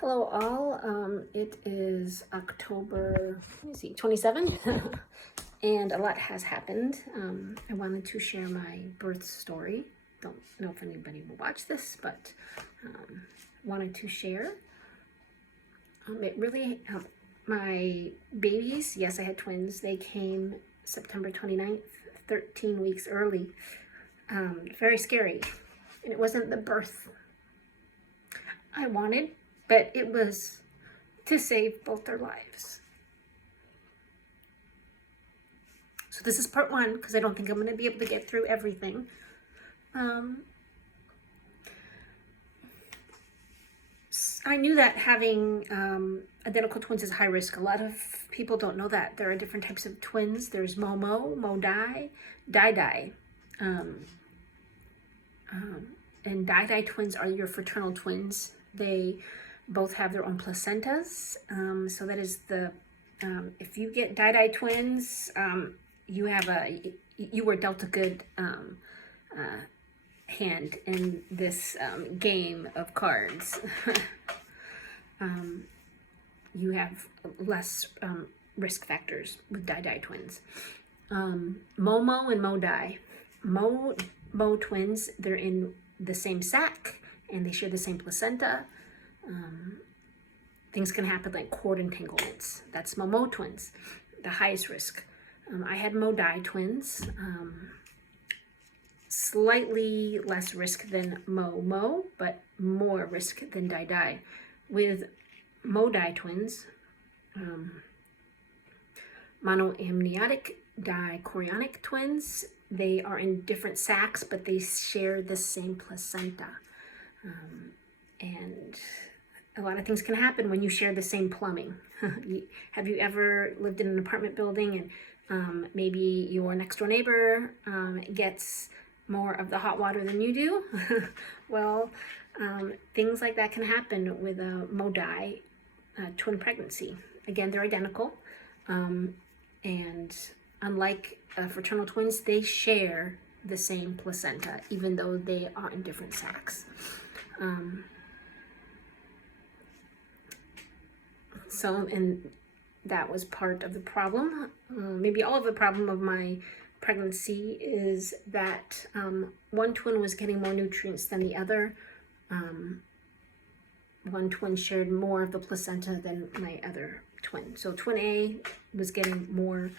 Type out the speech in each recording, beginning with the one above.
Hello all, it is October, let me see, 27th, and a lot has happened. I wanted to share my birth story. Don't know if anybody will watch this, but wanted to share. It really, my babies, yes, I had twins, they came September 29th, 13 weeks early. Very scary, and it wasn't the birth I wanted, but it was to save both their lives. So this is part one, because I don't think I'm going to be able to get through everything. I knew that having identical twins is high risk. A lot of people don't know that. There are different types of twins. There's Momo, Modai, Dai. And Dai twins are your fraternal twins. They both have their own placentas. So that is the, if you get Dai twins, you were dealt a good hand in this game of cards. You have less risk factors with Dai twins. Momo and Modai. Mo twins, they're in the same sac and they share the same placenta. Things can happen like cord entanglements. That's Momo twins, the highest risk. I had Modai twins, slightly less risk than Momo, but more risk than Dai. With Modai twins, monoamniotic dichorionic twins, they are in different sacs, but they share the same placenta. And a lot of things can happen when you share the same plumbing. Have you ever lived in an apartment building and maybe your next door neighbor gets more of the hot water than you do? Well, things like that can happen with a Modai twin pregnancy. Again, they're identical. And unlike fraternal twins, they share the same placenta, even though they are in different sacs. And that was part of the problem. Maybe all of the problem of my pregnancy is that one twin was getting more nutrients than the other. One twin shared more of the placenta than my other twin. So twin A was getting more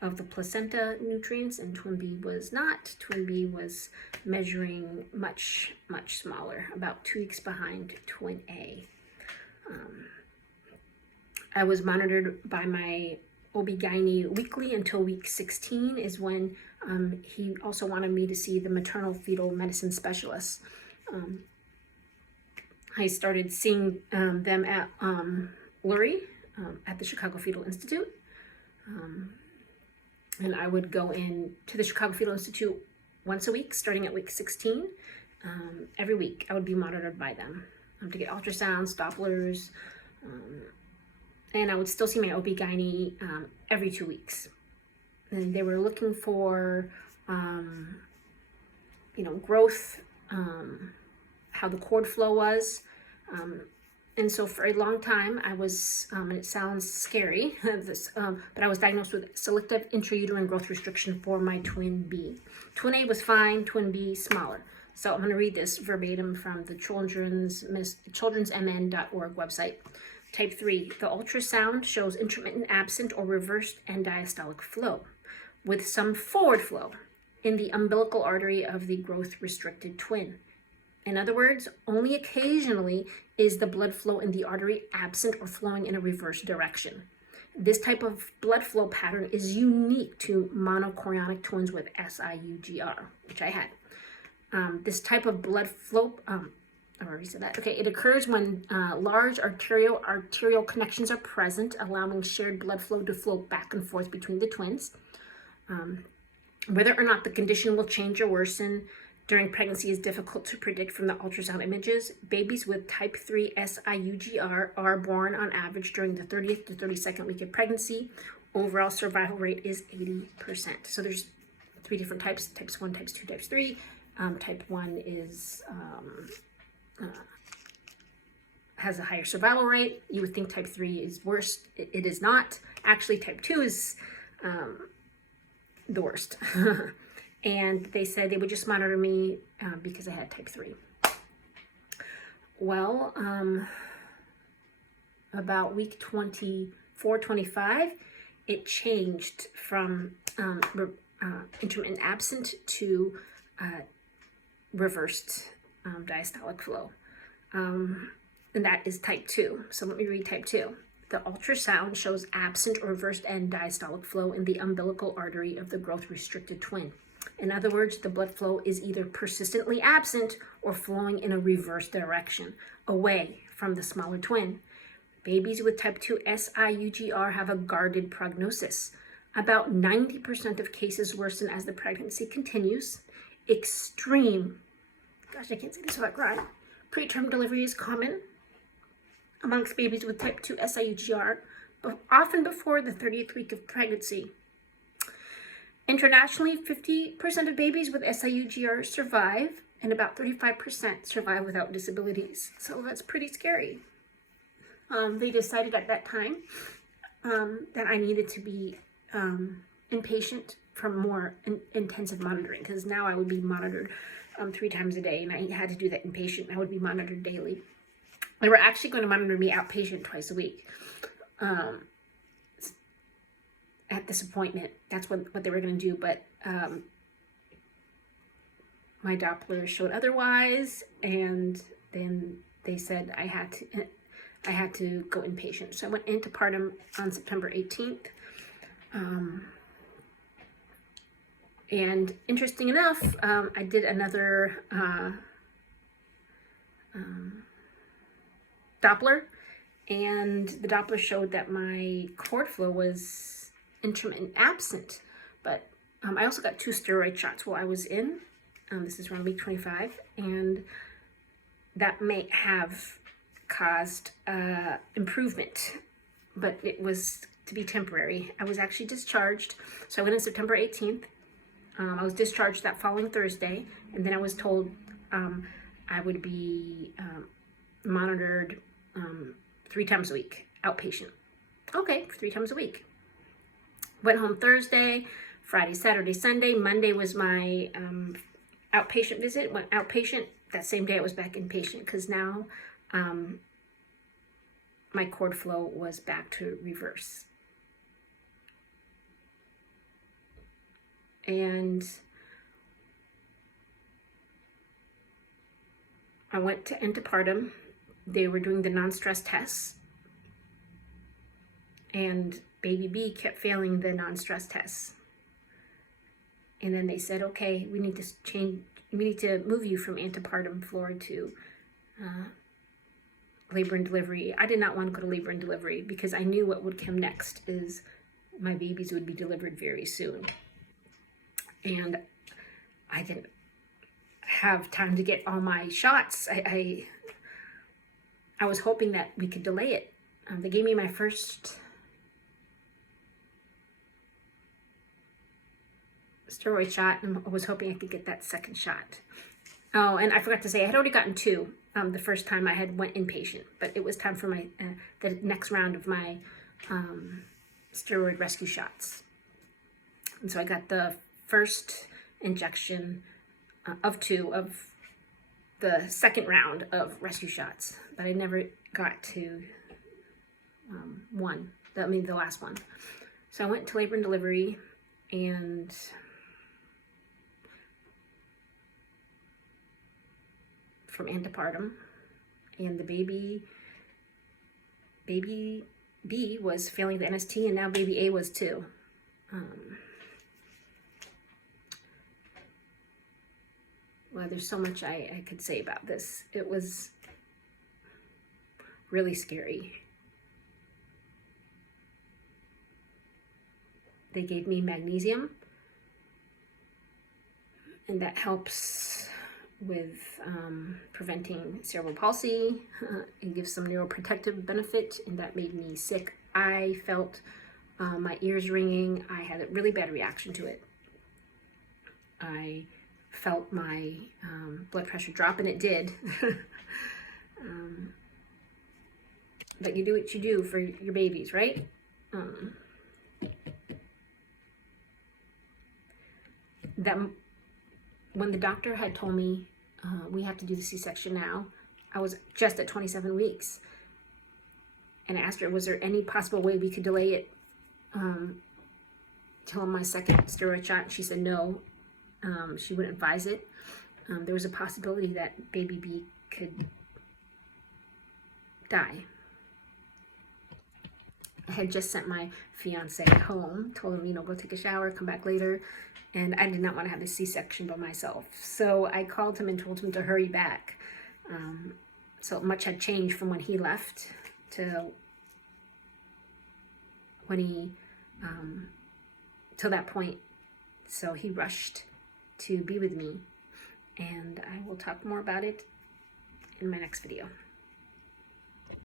of the placenta nutrients and twin B was not. Twin B was measuring much smaller, about 2 weeks behind twin A. I was monitored by my OB-GYN weekly until week 16 is when he also wanted me to see the maternal fetal medicine specialist. I started seeing them at Lurie at the Chicago Fetal Institute. And I would go in to the Chicago Fetal Institute once a week, starting at week 16. Every week I would be monitored by them to get ultrasounds, Dopplers, and I would still see my OB-GYN every 2 weeks. And they were looking for, growth, how the cord flow was. And so for a long time, I was, and it sounds scary, but I was diagnosed with selective intrauterine growth restriction for my twin B. Twin A was fine, twin B smaller. So I'm going to read this verbatim from the childrensmn.org website. Type 3, the ultrasound shows intermittent absent or reversed end diastolic flow with some forward flow in the umbilical artery of the growth-restricted twin. In other words, only occasionally is the blood flow in the artery absent or flowing in a reverse direction. This type of blood flow pattern is unique to monochorionic twins with SIUGR, which I had. This type of blood flow, I already said that. Okay, it occurs when large arterial connections are present, allowing shared blood flow to flow back and forth between the twins. Whether or not the condition will change or worsen during pregnancy is difficult to predict from the ultrasound images. Babies with type 3 SIUGR are born on average during the 30th to 32nd week of pregnancy. Overall survival rate is 80%. So there's 3 different types, types 1, types 2, types 3. Type 1 is has a higher survival rate. You would think type 3 is worse. It is not. Actually, type 2 is the worst. And they said they would just monitor me because I had type 3. Well, about week 24, 25, it changed from intermittent absent to reversed diastolic flow. And that is type 2. So let me read type 2. The ultrasound shows absent or reversed end diastolic flow in the umbilical artery of the growth-restricted twin. In other words, the blood flow is either persistently absent or flowing in a reverse direction, away from the smaller twin. Babies with type 2 SIUGR have a guarded prognosis. About 90% of cases worsen as the pregnancy continues. Extreme, gosh, I can't say this without crying, preterm delivery is common amongst babies with type 2 SIUGR, but often before the 30th week of pregnancy. Internationally, 50% of babies with SIUGR survive, and about 35% survive without disabilities. So that's pretty scary. They decided at that time that I needed to be inpatient for more intensive monitoring, because now I would be monitored 3 times a day, and I had to do that inpatient. I would be monitored daily. They were actually going to monitor me outpatient twice a week. At this appointment, that's what they were going to do, but my Doppler showed otherwise, and then they said I had to go inpatient. So I went antepartum on September 18th. And interesting enough, I did another Doppler, and the Doppler showed that my cord flow was intermittent absent, but I also got 2 steroid shots while I was in. This is around week 25, and that may have caused improvement, but it was to be temporary. I was actually discharged, so I went in September 18th. I was discharged that following Thursday, and then I was told I would be monitored 3 times a week, outpatient. Okay, 3 times a week. Went home Thursday, Friday, Saturday, Sunday. Monday was my outpatient visit. Went outpatient. That same day I was back inpatient, because now my cord flow was back to reverse. And I went to antepartum. They were doing the non-stress tests, and baby B kept failing the non-stress tests. And then they said, okay, we need to move you from antepartum floor to labor and delivery. I did not want to go to labor and delivery, because I knew what would come next is my babies would be delivered very soon. And I didn't have time to get all my shots. I was hoping that we could delay it. They gave me my first steroid shot, and I was hoping I could get that second shot. Oh, and I forgot to say, I had already gotten 2 the first time I had went inpatient, but it was time for my the next round of my steroid rescue shots. And so I got the first injection of 2 of the second round of rescue shots, but I never got to the last one. So I went to labor and delivery, and from antepartum, and the baby B was failing the NST, and now baby A was too. Well, there's so much I could say about this. It was really scary. They gave me magnesium, and that helps with preventing cerebral palsy. It gives some neuroprotective benefit, and that made me sick. I felt my ears ringing. I had a really bad reaction to it. I felt my blood pressure drop, and it did. But you do what you do for your babies, right? That when the doctor had told me we have to do the C-section now, I was just at 27 weeks. And I asked her, was there any possible way we could delay it till my second steroid shot? She said no, she wouldn't advise it. There was a possibility that baby B could die. I had just sent my fiance home, told him, you know, go take a shower, come back later. And I did not want to have the C-section by myself. So I called him and told him to hurry back. So much had changed from when he left to when he, till that point. So he rushed to be with me. And I will talk more about it in my next video.